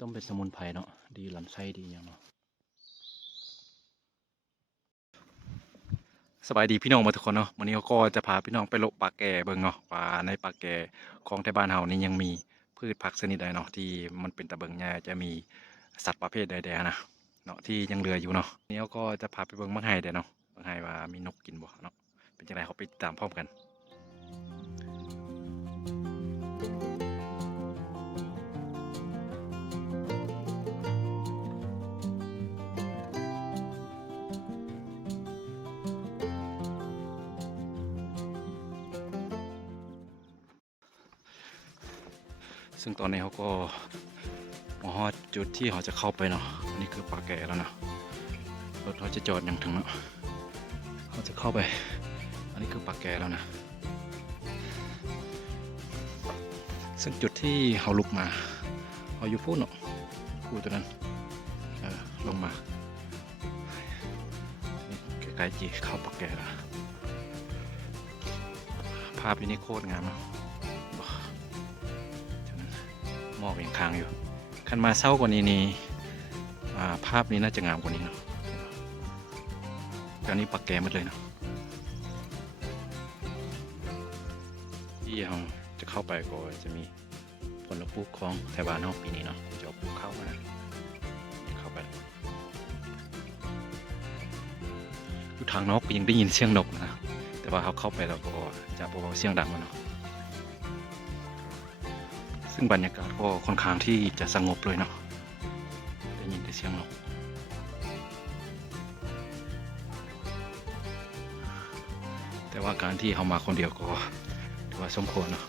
ต้มเป็นสมุนไพรเนาะดีลำไส้ดีอย่างเนาะสบายดีพี่น้องมาทุกคนเนาะวันนี้เขาก็จะพาพี่น้องไปโลกป่าแก่เบิ่งเนาะว่าในป่าแก่ของที่บ้านเฮานี่ยังมีพืชผักชนิดใดเนาะที่มันเป็นตะเบิงแย่จะมีสัตว์ประเภทใดๆนะเนาะที่ยังเหลืออยู่เนาะนี่เขาก็จะพาไปเบิ่งมังไห่เด้อเนาะมังไห่ว่ามีนกกินบ่เนาะเป็นจังไดเขาไปติดตามพร้อมกันซึ่งตอนนี้เขาก็มาฮอดจุดที่เขาจะเข้าไปเนาะอันนี้คือป่าแก่แล้วนะรถเขาจะจอดอย่างถึงเนาะเขาจะเข้าไปอันนี้คือป่าแก่แล้วนะซึ่งจุดที่เขาลุกมาเขาอยู่พูดเนาะพูดตัวนั้นลงมาใกล้ๆจีเข้าป่าแก่แล้วภาพนี้โคตรงามเนาะหมอกยังค้างอยู่คันมาเศร้ากว่านี้นี่ภาพนี้น่าจะงามกว่านี้เนาะตอนนี้ปักแกหมดเลยเนาะที่เราจะเข้าไปก็จะมีผลปลูกของแถวบ้านเราปีนี้เนาะจะปลูกข้าวมาเข้าไปอยู่ทางนอกยังได้ยินเสียงนกนะแต่ว่าเขาเข้าไปแล้วก็จะเบาๆเสียงดังเนาะซึ่งบรรยากาศก็ค่อนข้างที่จะสงบเลยเนาะได้ยินแต่เสียงนกแต่ว่าการที่เขามาคนเดียวก็ถือว่าสมควรเนาะ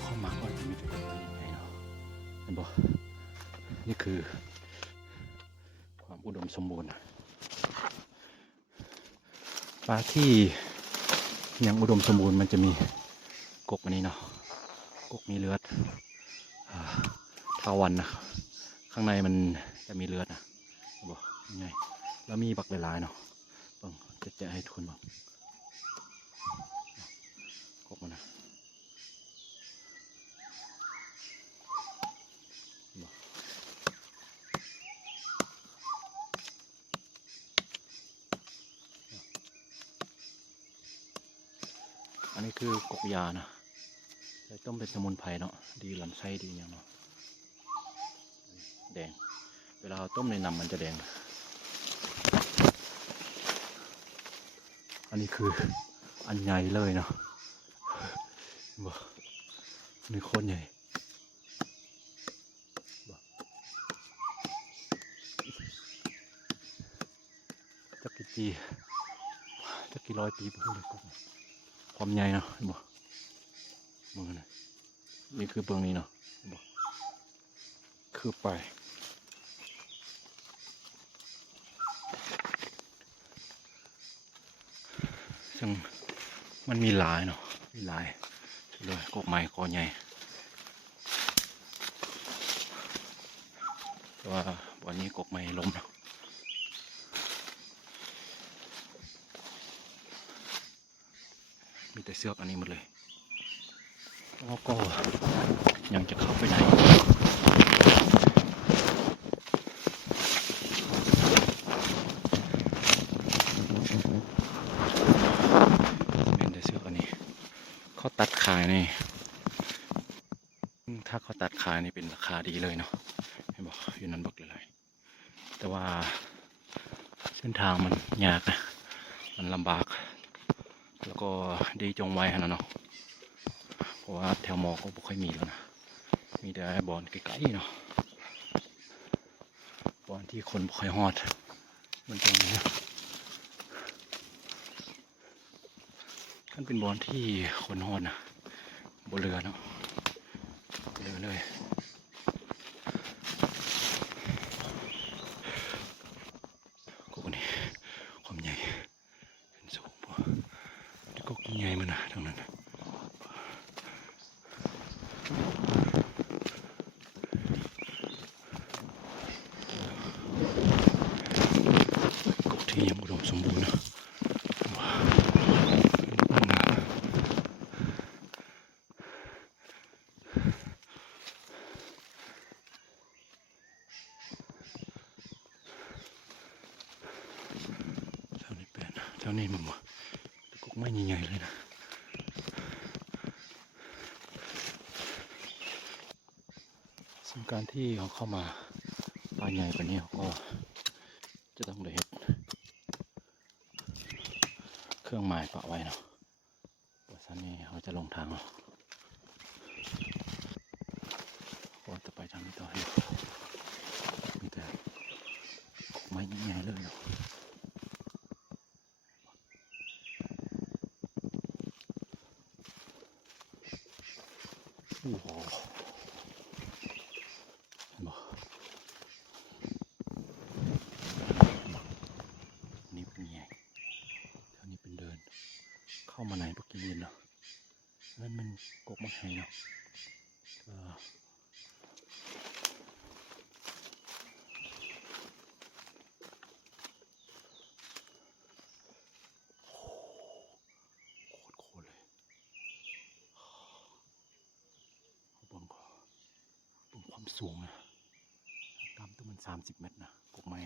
เข้ามาก็จะมีแต่คนใหญ่เนาะเห็นบ่นี่คือความอุดมสมบูรณ์ป่าที่ยังอุดมสมบูรณ์มันจะมีกกอันนี้เนาะกกมีเลือดทาวันนะข้างในมันจะมีเลือดนะบอกยังไงแล้วมีบักหลายๆเนาะบังจะให้ทุนบังกกมันนะอันนี้คือกกยานะใช้ต้มเป็นสมุนไพรเนาะดีลำไส้ดีอย่างเนาะแดงเวลาต้มในน้ำมันจะแดงอันนี้คืออันใหญ่เลยเนาะนี่โคตรใหญ่จักกี่ร้อยปีพูดเลยก็ความใหญ่เนาะบ่มึงนะนี่คือเบื้องนี้เนาะบ่คือไปซึ่งมันมีหลายเนาะมีหลายเลยกกไม้กอใหญ่แต่ว่าวันนี้กกไม้ล้มเนาะมีแต่เสือกอันนี้หมดเลยแล้วก็ยังจะเข้าไปไหนเป็นแต่เสือกอันนี้เขาตัดขายนี่ถ้าเขาตัดขายนี่เป็นราคาดีเลยเนาะให้บอกอยู่นั้นบอกเลยแต่ว่าเส้นทางมันยากนะมันลำบากแล้วก็ดีจงไว้ขนาดเนาะเพราะว่าแถวหมอก็ไม่ค่อยมีแล้วนะมีแต่บอนใกล้ๆเนาะบอนที่คนไม่ค่อยฮอดมันตรงนี้กันเป็นบอนที่คนฮอดนะบนเรือเนาะเรือเลยก็วันนี้ความใหญ่เป็นสูงปะก็ใหญ่มันนะตรงนั้นที่ยังอุดมสมบูรณ์นะ ถวนี้มันบ่กุกไม้ใหญ่ๆเลยนะซึ่งการที่เขาเข้ามาป่าใหญ่กว่านี้เขาก็จะต้องได้เฮ็ดเครื่องหมายปะไว้เนาะว่าซันนี่เขาจะลงทางเนาะก็จะไปทางนี้ต่อให้มีแต่กุกไม้ใหญ่ๆเลยเนาะโอ้โหเห็นบ่นี่เป็นใหญ่แถวนี้เป็นเดินเข้ามาไหนพวกกินเย็นเนาะนั่นมันกกมะไฮเนาะก็โคตรเลยเขาบอกก็ตรงความสูงนะตามตัวมัน30 เมตรนะกกไม้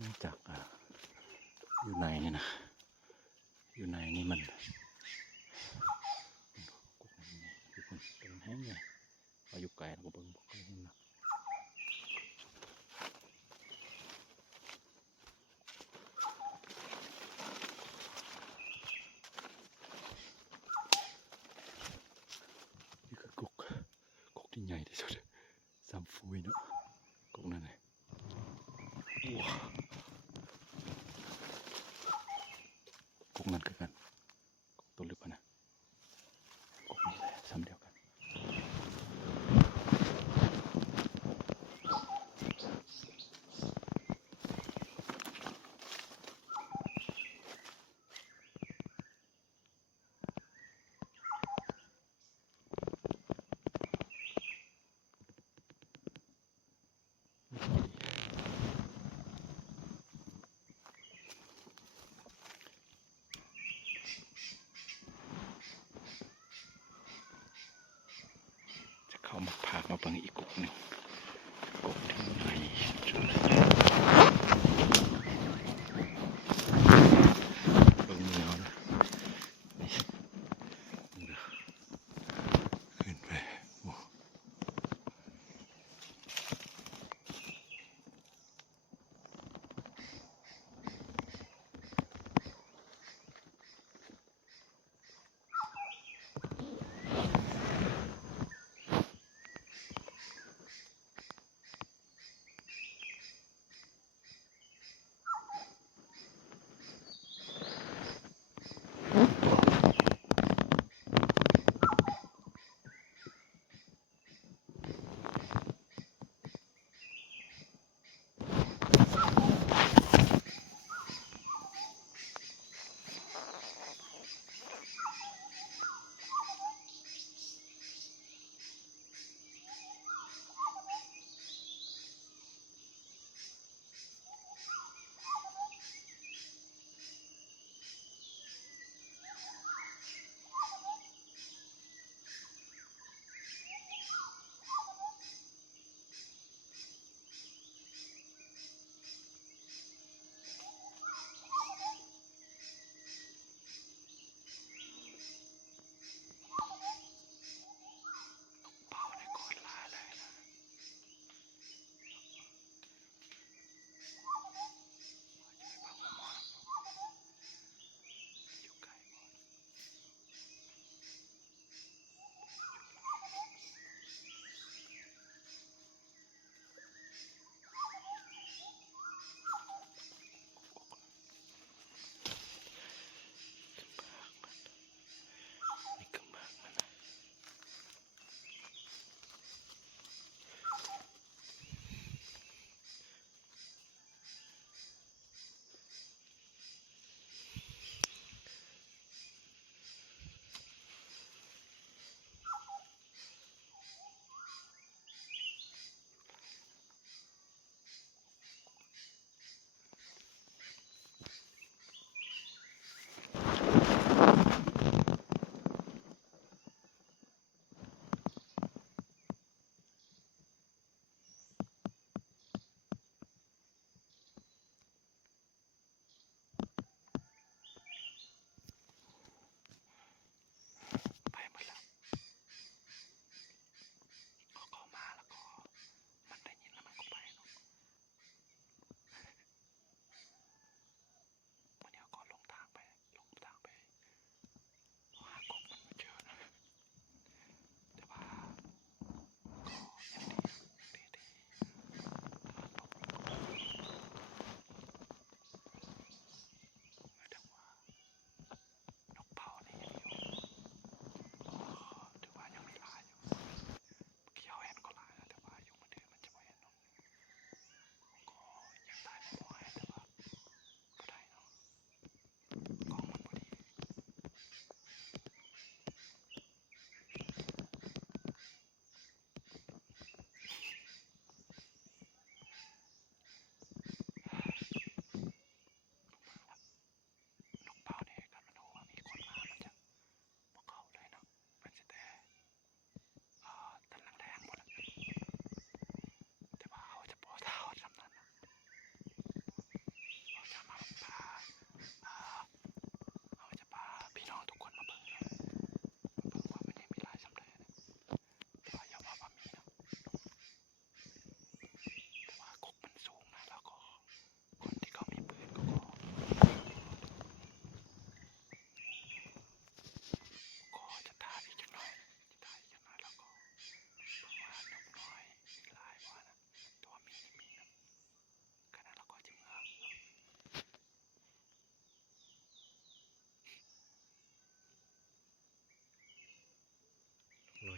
เนื่องจากอยู่ในนี่นะอยู่ในนี่มันกกมันนี่คือคนเป็นแห้งใหญ่อายุไกลแล้วก็เบิ่งบ่ค่อยเห็นนะนี่คือกกที่ใหญ่ที่สุด3 ฟุยเนาะกกนั่นเลยว้าวกกนั่นคือกันกกตัวลึกปะนะกกนี่แหละซ้ำเดียวกันจะเข้ามาพามาเบิ่งอีกกกหนึ่งกกที่ใหญ่สุดเลยเบิ่งเมือนะนี่เด้อขึ้นไปโอ้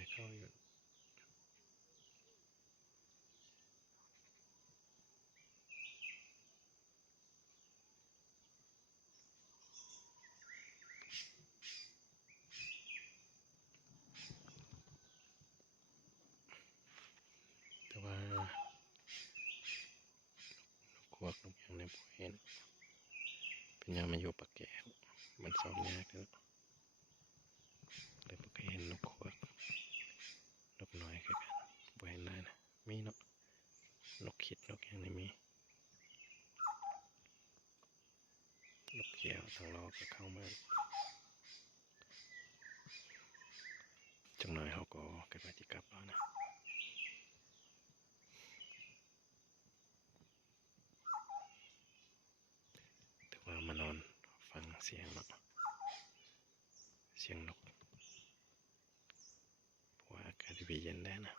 อยเข้าอยู่แต่ว่านกควักนกอย่างในบ่เห็นเป็นยังมาอยู่ปากแก่มันสอบยากเลยเลยบ่เคยเห็นนกควักนกน้อยคือกันบ่เห็นได้นะมีนกคิดนกอย่างนี้มีนกเขียวทางรอก็เข้ามาจังหน่อยเขาก็ใกล้จะกลับแล้วนะแต่ว่ามานอนฟังเสียงนกเพราะว่าอากาศเย็นได้นะ